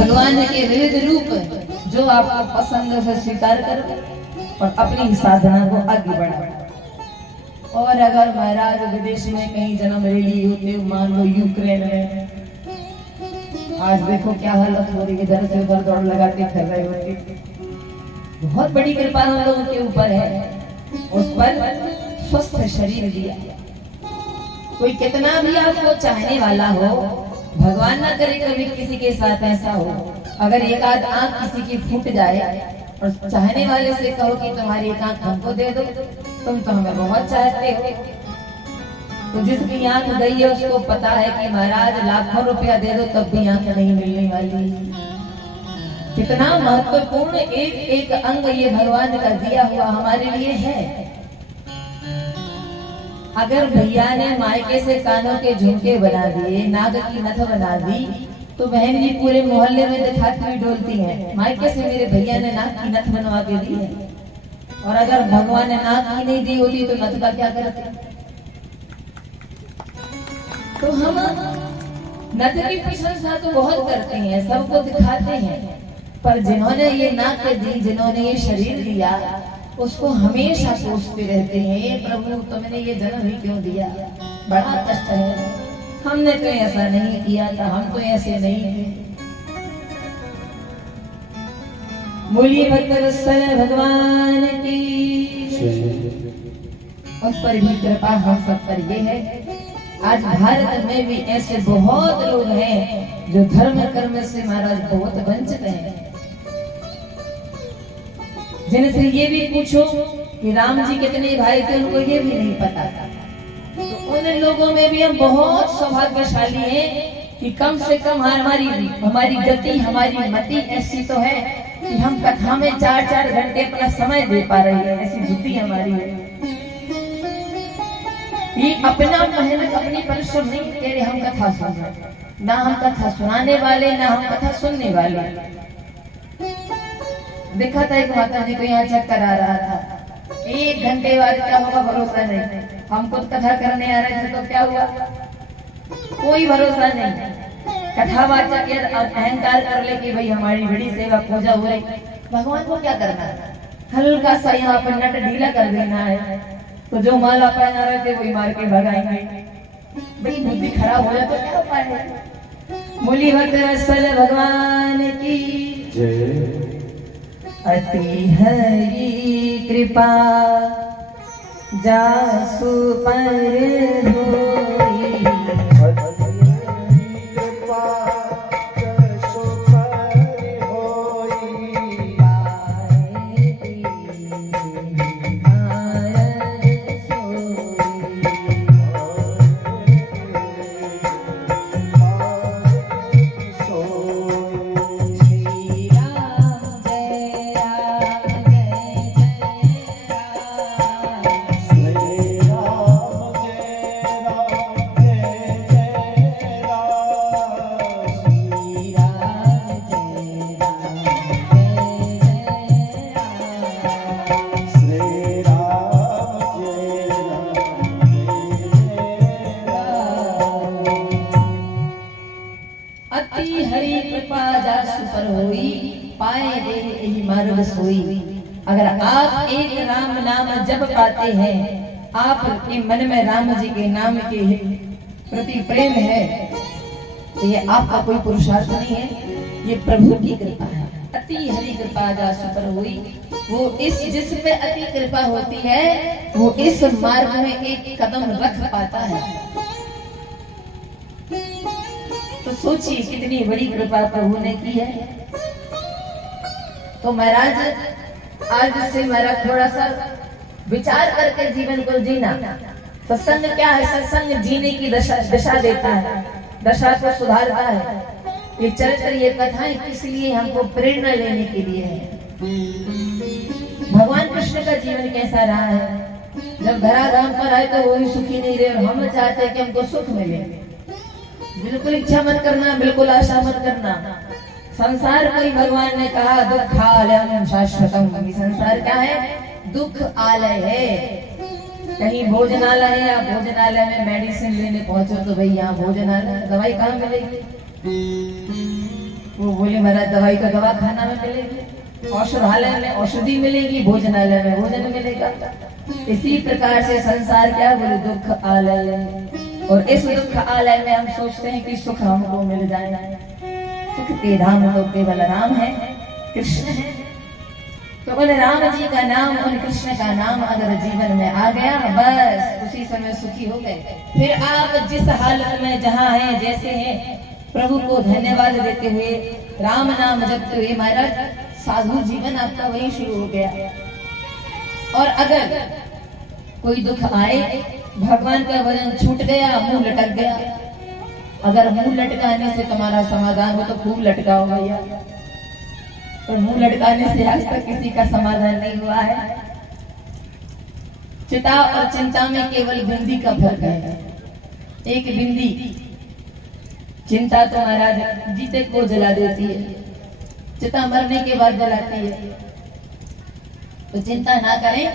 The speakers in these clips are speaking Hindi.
भगवान के विविध रूप जो आपको पसंद है स्वीकार करो और अपनी साधना को आगे बढ़ाओ। और अगर महाराज विदेश में कहीं जन्म ले ली होते, मान लो यूक्रेन में, आज देखो क्या हालत हो रही है, इधर से उधर दौड़ लगाते कर रहे होते। बहुत बड़ी कृपा हम लोगों के ऊपर है, उस पर स्वस्थ शरीर दिया। कोई कितना भी आपको चाहने वाला हो, भगवान ना करे कभी किसी के साथ ऐसा हो, अगर एक आध आंख किसी की फूट जाए और चाहने वाले से कहो कि तुम्हारी एक आंख हमको दे दो, तुम तो हमें बहुत चाहते हो, तो जिसकी आंख गई है उसको पता है कि महाराज लाखों रुपया दे दो तब भी आंख नहीं मिलने वाली। कितना महत्वपूर्ण एक एक अंग ये भगवान का दिया हुआ हमारे लिए है। अगर भैया ने मायके से कानों के झुमके बना दिए, नाग की नथ बना दी, तो बहन जी पूरे मोहल्ले में दिखाती हुई डोलती हैं, मायके से मेरे भैया ने नाग की नथ बनवा के दी है। और अगर भगवान ने नाग की नहीं दी होती तो नथ का क्या करते? तो हम नथ की प्रशंसा तो बहुत करते हैं, सबको दिखाते हैं, पर जिन्होंने ये नाक दी, जिन्होंने ये शरीर दिया, उसको हमेशा सोचते रहते हैं, प्रभु तुमने ये जन्म ही क्यों दिया, बड़ा कष्ट है, हमने तो ऐसा नहीं किया था, हम तो ऐसे नहीं थे। बोलिए भक्तवत्सल भगवान की, उस पर भी कृपा हम सब पर ये है। आज भारत में भी ऐसे बहुत लोग हैं जो धर्म कर्म से महाराज बहुत वंचित हैं। जिनसे ये भी पूछो कि राम जी कितने भाई थे, उनको ये भी नहीं पता था। तो उन लोगों में भी हम बहुत सौभाग्यशाली हैं कि कम से कम हमारी गति, हमारी मति ऐसी तो है कि हम कथा में 4-4 घंटे अपना समय दे पा रहे हैं, ऐसी बुद्धि हमारी है। ये अपना मेहनत, अपनी परिश्रम नहीं कह रहे हम कथा सुन रहे, ना हम कथा सुनाने वाले, ना हम कथा सुनने वाले। देखा था एक माता जी को यहाँ चक्कर आ रहा था, 1 घंटे बाद क्या होगा भरोसा नहीं। हम खुद कथा करने आ रहे थे तो क्या हुआ, कोई भरोसा नहीं। कथावाचक अहंकार कर ले कि भाई हमारी बड़ी सेवा पूजा हो रही, भगवान को क्या करना है, हल्का सा यहाँ पर नट ढीला कर देना है, तो जो माला पहना रहे थे वही मार के भगाएंगे। बड़ी बुद्धि खराब हो जाए तो क्या उपाय है। बोली भक्तवत्सल भगवान की जय। अति हरि कृपा जासु पर होई, अगर आप एक राम नाम जप पाते हैं, आपके मन में राम जी के नाम के प्रति प्रेम है, तो ये आपका कोई पुरुषार्थ नहीं है, ये प्रभु की कृपा है। अति हरि कृपा जासु पर हुई, वो इस जिस पे अति कृपा होती है वो इस मार्ग में एक कदम रख पाता है। तो सोचिए कितनी बड़ी कृपा प्रभु ने की है। तो महाराज आज से मेरा थोड़ा सा विचार करके जीवन को जीना। सत्संग क्या है? सत्संग जीने की दिशा देता है, दशा को सुधारता है। ये चरित्र, ये कथाएं किस लिए? हमको प्रेरणा लेने के लिए है। भगवान कृष्ण का जीवन कैसा रहा है? जब धराधाम पर आए तो वो भी सुखी नहीं रहे, और हम चाहते हैं कि हमको सुख मिले। बिल्कुल इच्छा मत करना, बिल्कुल आशा मत करना। संसार को ही भगवान ने कहा दुखालयम शाश्वतम। संसार क्या है? दुख आलय है। कहीं भोजनालय है, या भोजनालय में मेडिसिन लेने पहुंचो तो भाई यहाँ भोजनालय, दवाई कहाँ मिलेगी? वो बोले महाराज दवाई तो दवा खाना में मिलेगी, औषधालय में औषधि मिलेगी, भोजनालय में भोजन मिलेगा। इसी प्रकार से संसार क्या बोले दुख आलय, और इस दुख आलय में हम सोचते हैं कि सुख हमको मिल जाए। सुख के धाम तो केवल राम है, कृष्ण है। तो बोले राम जी का नाम और कृष्ण का नाम अगर जीवन में आ गया, बस उसी समय सुखी हो गए। फिर आप जिस हालत में जहाँ हैं, जैसे हैं, प्रभु को धन्यवाद देते हुए राम नाम जपते हुए महाराज साधु जीवन आपका वही शुरू हो गया। और अगर कोई दुख आए, भगवान का वजन छूट गया, मुंह लटक गया, अगर मुंह लटकाने से तुम्हारा समाधान हो तो खूब लटकाओ भैया, और मुंह लटकाने से आज तक किसी का समाधान नहीं हुआ है। चिता और चिंता में केवल बिंदी का फर्क है। एक बिंदी चिंता तो महाराज जीते को जला देती है, चिता मरने के बाद जलाती है। तो चिंता ना करें,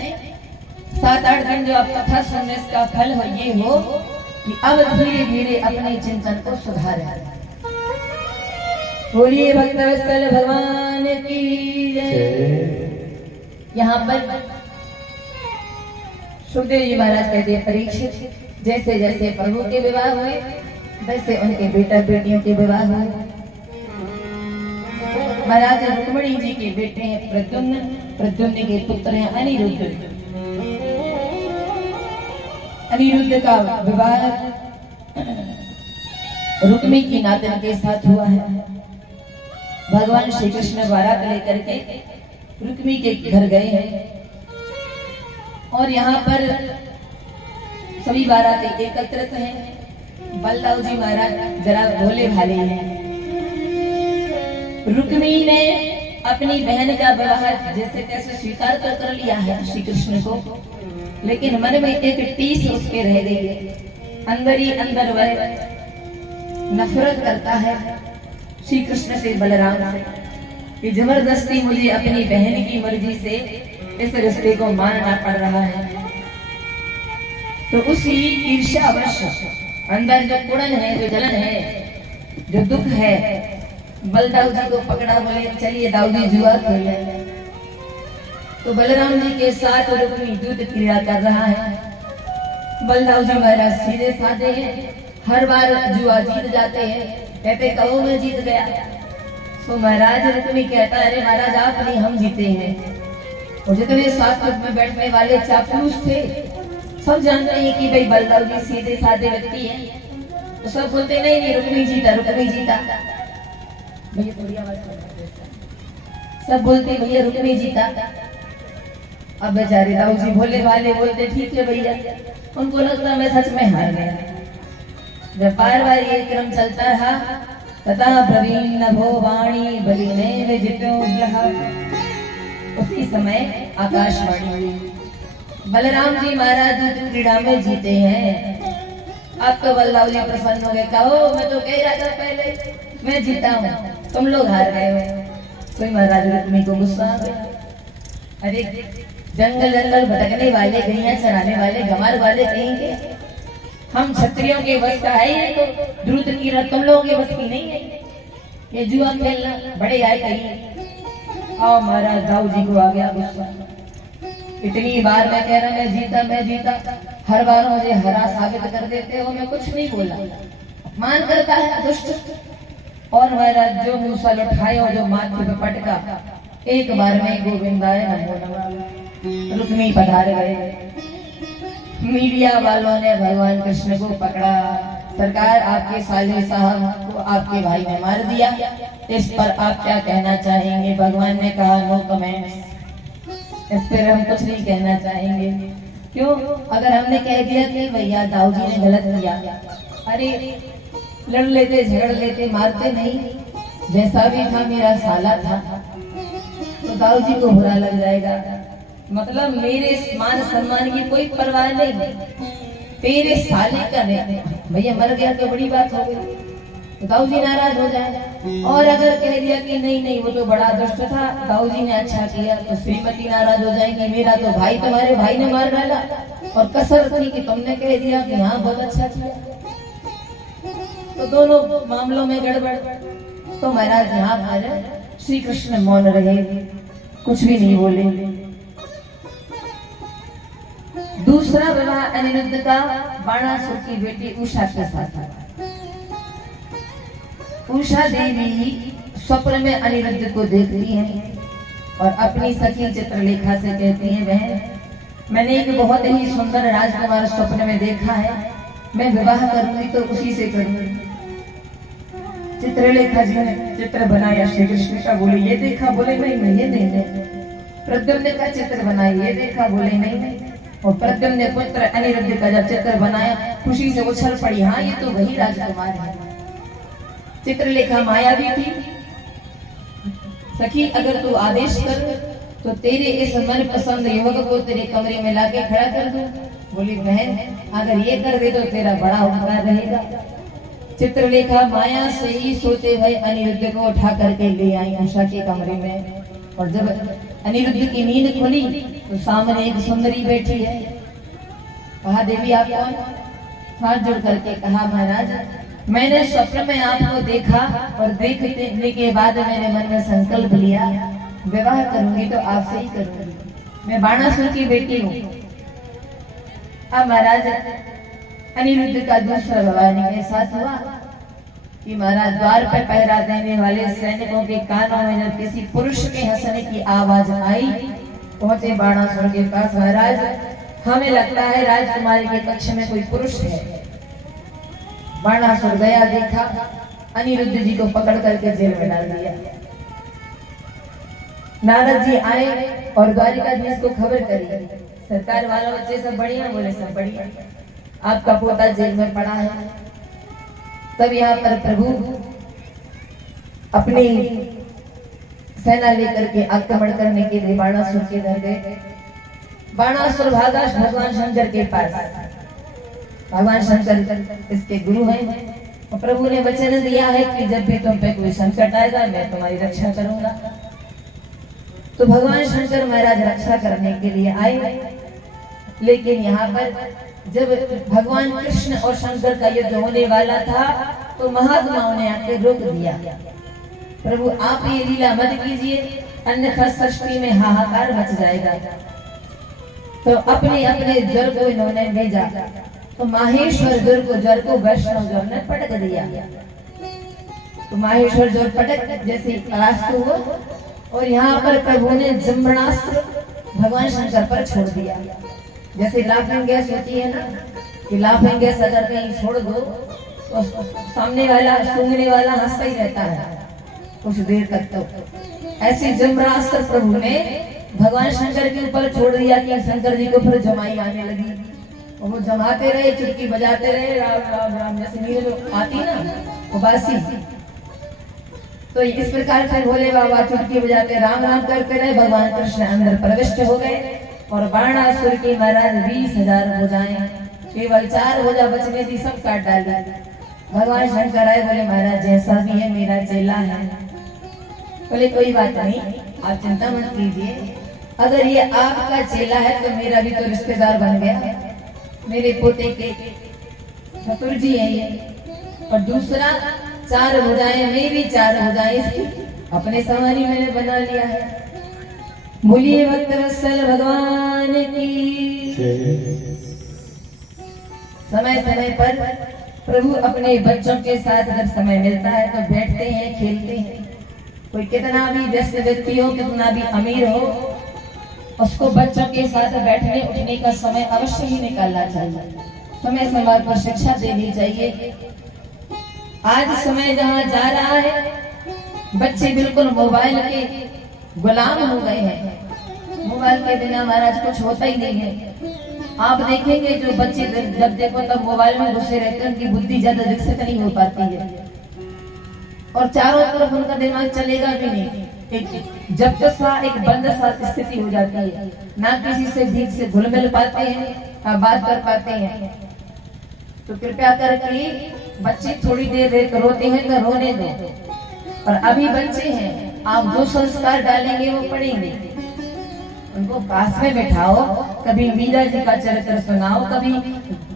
7-8 दिन जो आप कथा सुनने का फल हो ये हो कि अब धीरे धीरे अपने चिंतन को सुधारें। बोलिए भक्तवत्सल भगवान की जय। यहाँ पर सुखदेव जी महाराज कहते हैं परीक्षित जैसे जैसे प्रभु के विवाह हुए वैसे उनके बेटा बेटियों के विवाह हुए। महाराज रुक्मिणी जी के बेटे हैं प्रद्युम्न, प्रद्युम्न के पुत्र हैं अनिरुद्ध। अनिरुद्ध का विवाह रुक्मिणी की नातिन के साथ हुआ है। भगवान श्री कृष्ण बारात लेकर के रुक्मिणी के घर गए हैं और यहाँ पर सभी बाराती एकत्रित हैं। बलदाऊ जी महाराज जरा भोले भाले हैं। रुक्मिणी ने अपनी बहन का विवाह जैसे तैसे स्वीकार कर लिया है श्री कृष्ण को, लेकिन मन में एक टीस उसके रह गई है। अंदर ही अंदर वह नफरत करता है श्री कृष्ण से, बलराम से, कि जबरदस्ती मुझे अपनी बहन की मर्जी से इस रिश्ते को मानना पड़ रहा है। तो उसी ईर्ष्यावश अंदर जो कुड़न है, जो जलन है, जो दुख है, बलदाऊ जी को पकड़ा, बोले चलिए दाऊ जी जुआ खेल। तो बलराम जी के साथ रुक्मिणी युद्ध क्रीड़ा कर रहा है। बलदाऊ जी महाराज सीधे साधे हैं, हर बार जुआ जीत जाते हैं, कहते कहो मैं जीत गया। तो महाराज रुक्मिणी कहता है अरे महाराज आप नहीं हम जीते हैं। और जितने साथ में बैठने वाले चापलूस थे सब जानते हैं कि भाई बलदाऊ जी सीधे साधे व्यक्ति हैं। तो सब बोलते नहीं नहीं रुक्मिणी जीता, रुक्मिणी जीता। भैया थोड़ी आवाज सब बोलते भैया रुक्मिणी जीता। अब बेचारे दाऊ जी भोले वाले बोलते ठीक है भैया, उनको लगता है मैं सच में हार गया। जब बार बार ये क्रम चलता रहा, तथा प्रवीण नभो वाणी बलिने विजितो ब्लह, उसी समय आकाशवाणी हुई। बलराम जी महाराज क्रीड़ा में जीते हैं। अब तो बलदाऊ जी प्रसन्न हो गए, कहो मैं तो कह रहा था पहले मैं जीता हूँ, तुम लोग हार गए हो। कोई महाराज रुक्मिणी को गुस्सा आ गया, अरे जंगल जंगल भटकने वाले, गैया चराने वाले, गमार वाले कहेंगे हम क्षत्रियों के बस का है ये, तो द्रुत की रथ तुम लोगों के बस की नहीं है, ये जुआ खेलना बड़े आए कहीं। आओ महाराज दाऊ जी को आ गया गुस्सा, इतनी बार मैं कह रहा मैं जीता, हर बार मुझे हरा साबित कर देते हो, मैं कुछ नहीं बोला। मान करता है दुष्ट। और महाराज जो मूसल उठाए और जो माथे पे पटका, एक बार में गोविंदाय नमो नमः, रुक्मिणी पधार गए। मीडिया वालों ने भगवान कृष्ण को पकड़ा, सरकार आपके साले साहब को आपके भाई ने मार दिया, इस पर आप क्या कहना चाहेंगे? भगवान ने कहा नो कमेंट्स, इस पर हम कुछ नहीं कहना चाहेंगे। क्यों? अगर हमने कह दिया कि भैया दाऊ जी ने गलत किया, अरे लड़ लेते, झगड़ लेते, मारते नहीं, जैसा भी था मेरा साला था, तो दाऊ जी को बुरा लग जाएगा। मतलब मेरे मान सम्मान की कोई परवाह नहीं, तेरे साले का नहीं, भैया मर गया तो बड़ी बात हो गई, तो दाऊ जी नाराज हो जाए। और अगर कह दिया कि नहीं नहीं वो तो बड़ा दुष्ट था, दाऊ जी ने अच्छा किया, तो श्रीमती नाराज हो जाएगी, मेरा तो भाई तुम्हारे भाई ने मार डाला और कसर थी कि तुमने कह दिया कि हाँ बहुत अच्छा किया। तो दोनों मामलों में गड़बड़। तो महाराज यहाँ पर श्री कृष्ण मौन रहे, कुछ भी नहीं बोले। दूसरा विवाह अनिरुद्ध का बाणासुर की बेटी उषा के साथ था। उषा देवी स्वप्न में अनिरुद्ध को देखती हैं और अपनी सखी चित्रलेखा से कहती हैं, बहन मैंने एक बहुत ही सुंदर राजकुमार स्वप्न में देखा है, मैं विवाह करूंगी तो उसी से करूंगी। चित्रलेखा जी ने चित्र बनाया श्री कृष्ण का, बोले ये देखा, बोले नहीं ये नहीं। प्रद्युम्न का चित्र बनाया, ये देखा, बोले नहीं। और प्रद्युम्न ने पुत्र अनिरुद्ध का जब चित्र बनाया, खुशी से उछल पड़ी, हाँ ये तो वही राजकुमार है। चित्रलेखा मायावी थी, सखी अगर तू आदेश कर तो तेरे इस मन पसंद युवक को तेरे कमरे में लाके खड़ा कर दूं। बोली बहन अगर ये कर दे तो तेरा बड़ा उपकार रहेगा। चित्रलेखा माया से ही सोते हुए अनिरुद्ध को उठा करके ले आई उषा के कमरे में। और जब अनिरुद्ध की नींद खुली तो सामने एक सुंदरी बैठी है। कहा देवी आप कौन? हाथ जोड़ करके कहा महाराज मैंने स्वप्न में आपको देखा और देखने के बाद मैंने मन में संकल्प लिया विवाह करूंगी तो आपसे ही करूंगी, मैं बाणासुर की बेटी हूँ। अब महाराज अनिरुद्ध का दूसरा विवाह के साथ हुआ कि महाराज द्वार पर पहरा देने वाले सैनिकों के कानों में जब किसी पुरुष के हंसने की आवाज आई, पहुंचे बाणासुर के पास, महाराज हमें लगता है राजकुमारी के कक्ष में कोई पुरुष है। बाणासुर गया, देखा, अनिरुद्ध जी को पकड़ करके जेल में डाल दिया। नारद जी आए और द्वारिकाधीश को खबर करी, सरकार वाला बच्चे सब बढ़िया? बोले सब बढ़िया, आपका पोता जेल में पड़ा है। तब यहाँ पर प्रभु अपनी सेना लेकर के आक्रमण करने के लिए बाणासुर के घर गए। बाणासुर भागा भगवान शंकर के पास। भगवान शंकर इसके गुरु हैं और प्रभु ने वचन दिया है कि जब भी तुम पे कोई संकट आएगा मैं तुम्हारी रक्षा करूंगा। तो भगवान शंकर महाराज रक्षा करने के लिए आए, लेकिन यहाँ पर जब भगवान कृष्ण और शंकर का युद्ध होने वाला था तो महात्माओं ने आके रोक दिया। प्रभु आप ये लीला मत कीजिए, अन्यथा सृष्टि में हाहाकार मच जाएगा। तो अपने अपने ज्वर को इन्होंने भेजा, तो माहेश्वर ज्वर को वैष्णव ज्वर ने पटक दिया। तो माहेश्वर ज्वर पटक जैसे परास्त हुआ और यहाँ पर प्रभु ने जम्बणास्त्र भगवान शंकर पर छोड़ दिया। जैसे लाफिंग गैस होती है ना, कि लाफिंग गैस अगर कहीं छोड़ दो तो सामने वाला सूंघने वाला हंसता ही रहता है कुछ देर तक। तो ऐसे जम्बणास्त्र प्रभु ने भगवान शंकर के ऊपर छोड़ दिया कि शंकर जी को फिर जमाई आने लगी। और वो जमाते रहे, चुटकी बजाते रहे, राम राम राम, जैसे नींद आती ना वो बासी। तो इस प्रकार से भोले बाबा चुटकी बजाते राम राम करते रहे। भगवान कृष्ण अंदर प्रविष्ट हो गए और बाणासुर की महाराज 20,000 भुजाएं, केवल 4 भुजा बचने थी, सब काट डाली। भगवान शंकर आए, बोले महाराज जैसा भी है मेरा चेला है। बोले कोई बात नहीं, आप चिंता मत कीजिए, अगर ये आपका चेला है तो मेरा भी तो रिश्तेदार बन गया, मेरे पोते के ससुर जी है ये। और दूसरा 4 भुजाएं मेरी, 4 भुजाएं इसकी, अपने सवारी मैंने बना लिया है। बोलिए भक्तवत्सल भगवान की। समय समय पर प्रभु अपने बच्चों के साथ जब समय मिलता है तो बैठते हैं, खेलते हैं। कोई कितना भी व्यस्त व्यक्ति हो, कितना भी अमीर हो, उसको बच्चों के साथ बैठने उठने का समय अवश्य ही निकालना चाहिए। समय समय पर शिक्षा देनी चाहिए। आज समय जहाँ जा रहा है, बच्चे बिल्कुल मोबाइल के गुलाम हो गए हैं। मोबाइल के बिना महाराज कुछ होता ही नहीं है। आप देखेंगे जो बच्चे जब देखो तब मोबाइल में घुसे रहते हैं, उनकी बुद्धि ज्यादा विकसित नहीं हो पाती है और चारों तरफ उनका दिमाग चलेगा भी नहीं। एक जब तक सा एक बंद सा स्थिति हो जाती है, ना किसी से ठीक से घुल मिल पाते हैं, ना बात कर पाते हैं। तो कृपया करके बच्चे थोड़ी देर रोते हैं तो रोने दो, और अभी बच्चे हैं, आप जो संस्कार डालेंगे वो पढ़ेंगे। उनको पास में बैठाओ, कभी मीरा जी का चरित्र सुनाओ, कभी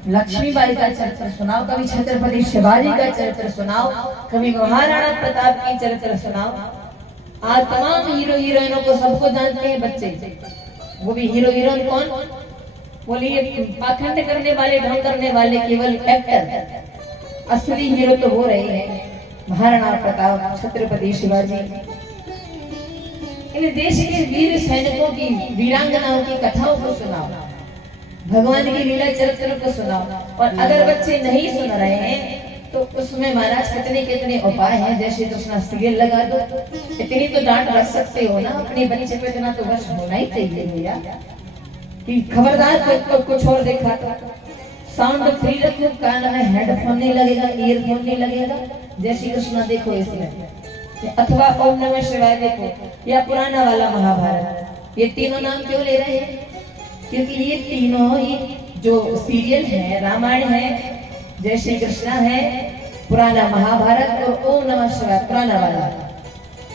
लक्ष्मीबाई का चरित्र सुनाओ, कभी छत्रपति शिवाजी का चरित्र सुनाओ, कभी महाराणा प्रताप की चरित्र सुनाओ। आज तमाम हीरो हीरोइनों को सबको जानते हैं बच्चे, वो भी हीरो हीरोइन कौन बोलिए, पाखंड करने वाले, ढोंग करने वाले केवल एक्टर। असली हीरो तो वो रहे हैं महाराणा प्रताप, छत्रपति शिवाजी। इन देश के वीर सैनिकों की, वीरांगनाओं की कथाओं को सुनाओ, भगवान की लीला चरित्र को सुनाओ। और अगर बच्चे नहीं सुन रहे हैं तो उसमें महाराज कितने कितने उपाय हैं। जैसे कृष्णा सीरियल लगा दो, इतनी तो डांट रख सकते हो ना अपने बच्चे पे, इतना तो बस होना ही चाहिए भैया कि खबरदार कोई कुछ और देखा तो साउंड फ्री रखो, कान में हेडफोन नहीं लगेगा, ईयरफोन नहीं लगेगा। जय श्री कृष्णा देखो इसमें, अथवा ओम नमः शिवाय देखो, या पुराना वाला महाभारत। ये तीनों नाम क्यों ले रहे हैं? क्योंकि ये तीनों ही जो सीरियल है, रामायण है, जय श्री कृष्णा है, पुराना महाभारत और ओम नमः शिवाय पुराना वाला,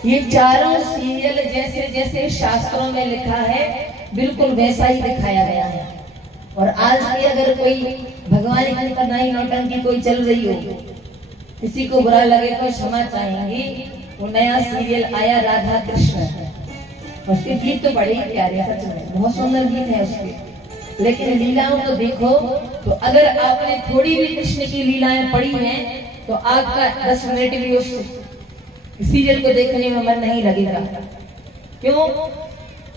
ये चारों सीरियल जैसे जैसे शास्त्रों में लिखा है बिल्कुल वैसा ही दिखाया गया है। और आज भी अगर कोई भगवान की कन्हई नौटंकी कोई चल रही हो, किसी को बुरा लगे तो क्षमा चाहेंगी। वो नया सीरियल आया राधा कृष्ण, उसके गीत तो बड़े ही प्यारे, सच में बहुत सुंदर गीत है उसके, लेकिन लीलाओं को देखो तो अगर आपने थोड़ी भी कृष्ण की लीलाएं पढ़ी हैं तो आपका 10 मिनट भी उस सीरियल को देखने में मन नहीं लगेगा। क्यों?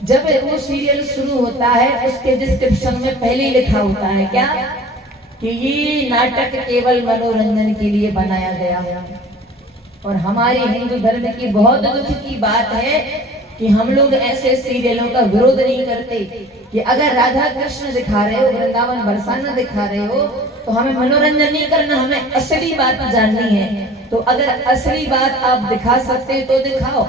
जब वो सीरियल शुरू होता है उसके डिस्क्रिप्शन में पहले ही लिखा होता है क्या, कि ये नाटक केवल मनोरंजन के लिए बनाया गया है। और हमारे हिंदू धर्म की बहुत दुख की बात है कि हम लोग ऐसे सीरियलों का विरोध नहीं करते कि अगर राधा कृष्ण दिखा रहे हो, वृंदावन बरसाना दिखा रहे हो तो हमें मनोरंजन नहीं करना, हमें असली बात जाननी है। तो अगर असली बात आप दिखा सकते तो दिखाओ,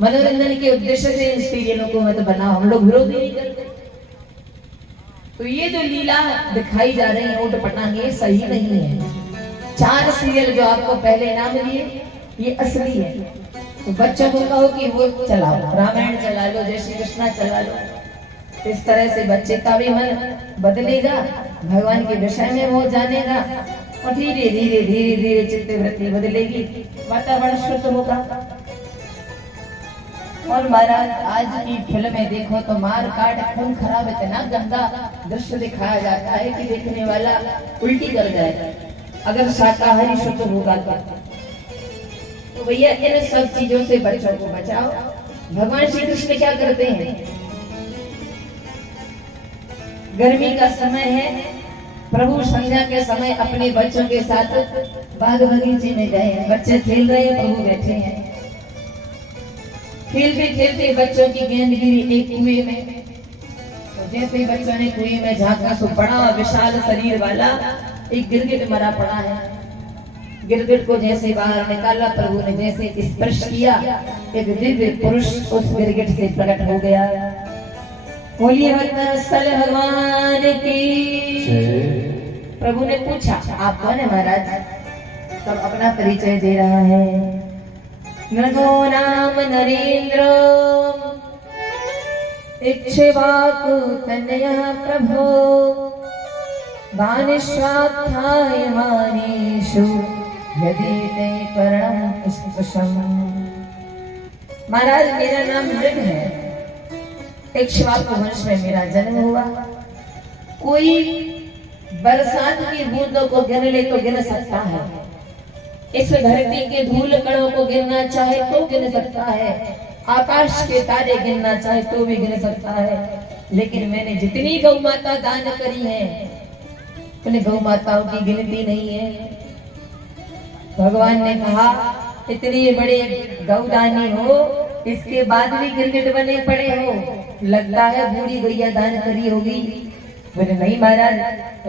मनोरंजन के उद्देश्य से इन सीरियलों को मत बनाओ, हम लोग विरोध नहीं करते। तो ये जो लीला दिखाई जा रही है ऊट पटांग, ये सही नहीं है। 4 सीरियल जो आपको पहले नाम लिए ये असली है। तो बच्चों को कहो कि वो चलाओ, रामायण चला लो, जय श्री कृष्णा चला लो, इस तरह से बच्चे का भी मन बदलेगा, भगवान के विषय में वो जानेगा और धीरे धीरे धीरे धीरे चित्तवृत्ति बदलेगी, वातावरण शुद्ध होगा। और महाराज आज की फिल्म में देखो तो मार काट, खून खराब, इतना गंदा दृश्य दिखाया जाता है कि देखने वाला उल्टी कर जाएगा अगर शाकाहारी शुद्ध होगा तो भैया इन सब चीजों से बच्चों को बचाओ। भगवान श्री कृष्ण क्या करते हैं? गर्मी का समय है, प्रभु संध्या के समय अपने बच्चों के साथ बाग बगीचे में गए हैं, बच्चे खेल रहे हैं, प्रभु बैठे हैं। खेलते खेलते बच्चों की गेंद गिरी एक कुएं में, तो जैसे बच्चों ने कुएं में झांका तो बड़ा विशाल शरीर वाला एक गिरगिट मरा पड़ा है। गिरगिट को जैसे बाहर निकाला, प्रभु ने जैसे स्पर्श किया, एक दिव्य पुरुष उस गिरगिट से प्रकट हो गया। बोलिए वत्सल भगवान की। प्रभु ने पूछा आप कौन है महाराज? तब अपना परिचय दे रहा है। नगो नाम नरेंद्र इक्ष्वाकु तनयः प्रभो दानिश्वाध्याय मानेषु यदि ते कर्णं स्पृशम्। महाराज मेरा नाम मृग है, इक्ष्वाकु वंश में मेरा जन्म हुआ। कोई बरसात की बूंदों को गिन ले तो गिन सकता है, इस धरती के धूल कणों को गिनना चाहे तो गिन सकता है, आकाश के तारे गिनना चाहे तो भी गिन सकता है। लेकिन मैंने जितनी गौ माता दान करी है उन गौ माताओं की गिनती नहीं है। भगवान ने कहा इतने बड़े गौदानी हो, इसके बाद भी गिरगिट बने पड़े हो, लगता है बूढ़ी गैया दान करी होगी। बोले नहीं महाराज,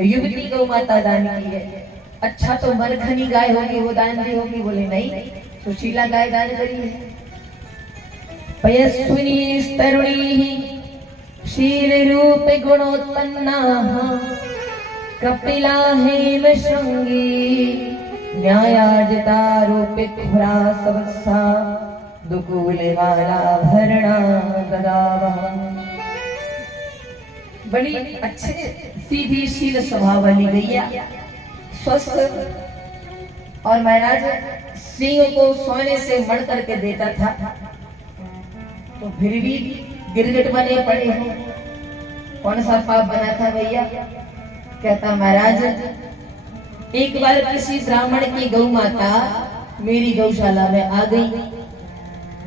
युवती गौ माता दान की है। अच्छा तो मरखनी गाय होगी वो दान दी होगी? बोले नहीं, सुशीला गाय दान करी है। पयस्विनी तरुणी शील रूप गुणोत्पन्ना कपिला हेम श्रृंगी न्यायाजिता रूपित सवत्सा दुकूले वाला भरणा गदावह। बड़ी अच्छे सीधी शील स्वभाव वाली गैया, स्वस्थ। और महाराज सिंह को सोने से मढ़ करके देता था, तो फिर भी गिरगिट बने पड़े हो। कौन सा पाप बना था भैया? कहता महाराज, एक बार किसी ब्राह्मण की गौ माता मेरी गौशाला में आ गई,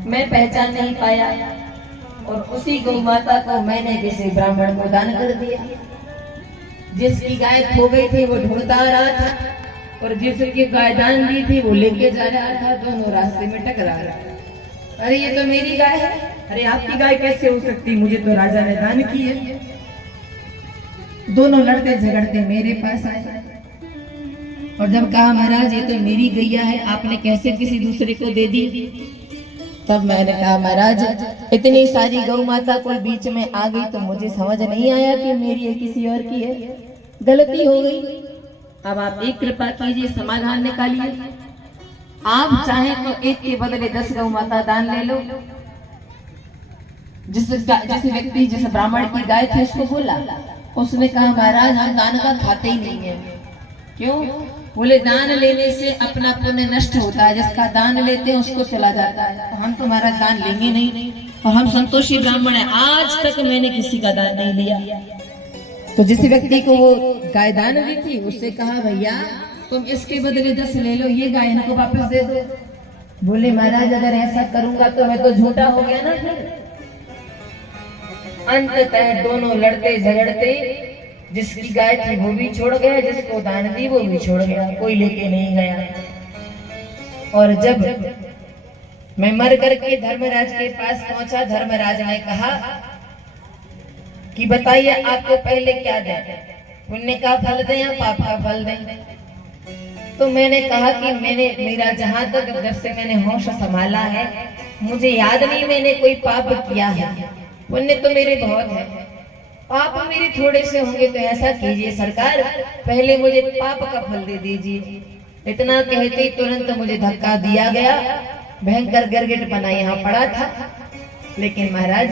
मैं पहचान नहीं पाया, और उसी गौ माता को मैंने किसी ब्राह्मण को दान कर दिया। जिसकी गाय खो गई थी वो ढूंढता आ रहा था, और जिसकी गाय दान दी थी वो लेके जा रहा था, दोनों रास्ते में टकरा रहा। अरे ये तो मेरी गाय है। अरे आपकी गाय कैसे हो सकती, मुझे तो राजा ने दान की है। दोनों लड़ते झगड़ते मेरे पास आए, और जब कहा महाराज ये तो मेरी गैया है, आपने कैसे किसी दूसरे को दे दी? तब मैंने कहा महाराज, इतनी सारी गौ माता कोई बीच में आ गई तो मुझे समझ नहीं आया कि मेरी है किसी और की है, गलती हो गई। अब आप एक कृपा कीजिए, समाधान निकालिए। आप चाहें तो एक के बदले 10 गौ माता दान ले लो। जिस व्यक्ति जिस ब्राह्मण की गाय थी उसको बोला, उसने कहा महाराज हम दान का खाते ही नहीं है। क्यों? बोले दान लेने से अपना पुण्य नष्ट होता है, जिसका दान लेते हैं उसको चला जाता है, तो हम तुम्हारा दान लेंगे नहीं, और हम संतोषी ब्राह्मण हैं, आज तक मैंने किसी का दान नहीं लिया। तो जिस व्यक्ति को वो गाय दान दी थी उससे कहा भैया तुम इसके बदले 10 ले लो, ये गाय इनको वापस दे दो। बोले महाराज अगर ऐसा करूंगा तो मैं तो झूठा हो गया ना। फिर अंततः दोनों लड़ते झगड़ते, जिसकी गाय थी वो भी छोड़ गया, जिसको दान दी वो भी छोड़ गया, कोई लेके नहीं गया। और जब मैं मर करके धर्मराज के पास पहुंचा, धर्मराज ने कहा कि बताइए आपको पहले क्या दें, पुण्य का फल दें या पाप का फल दें? तो मैंने कहा कि मेरा जहां तक जब से मैंने होश संभाला है मुझे याद नहीं मैंने कोई पाप किया है, पुण्य तो मेरे बहुत है, पाप मेरे थोड़े से होंगे। तो ऐसा कीजिए सरकार, पहले मुझे पाप का फल दे दीजिए। इतना कहते तुरंत मुझे धक्का दिया गया, भयंकर गिरगिट बना यहाँ पड़ा था। लेकिन महाराज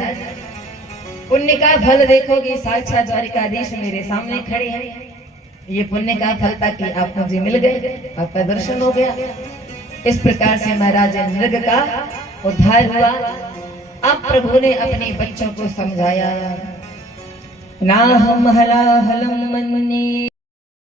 पुण्य का फल देखोगे, साक्षात द्वारिकाधीश मेरे सामने खड़े हैं। ये पुण्य का फल था कि आप मुझे मिल गए, आपका दर्शन हो गया। इस प्रकार से महाराज नृग का उद्धार हुआ। अब प्रभु ने अपने बच्चों को समझाया, नाहं हलाहलं मन्ये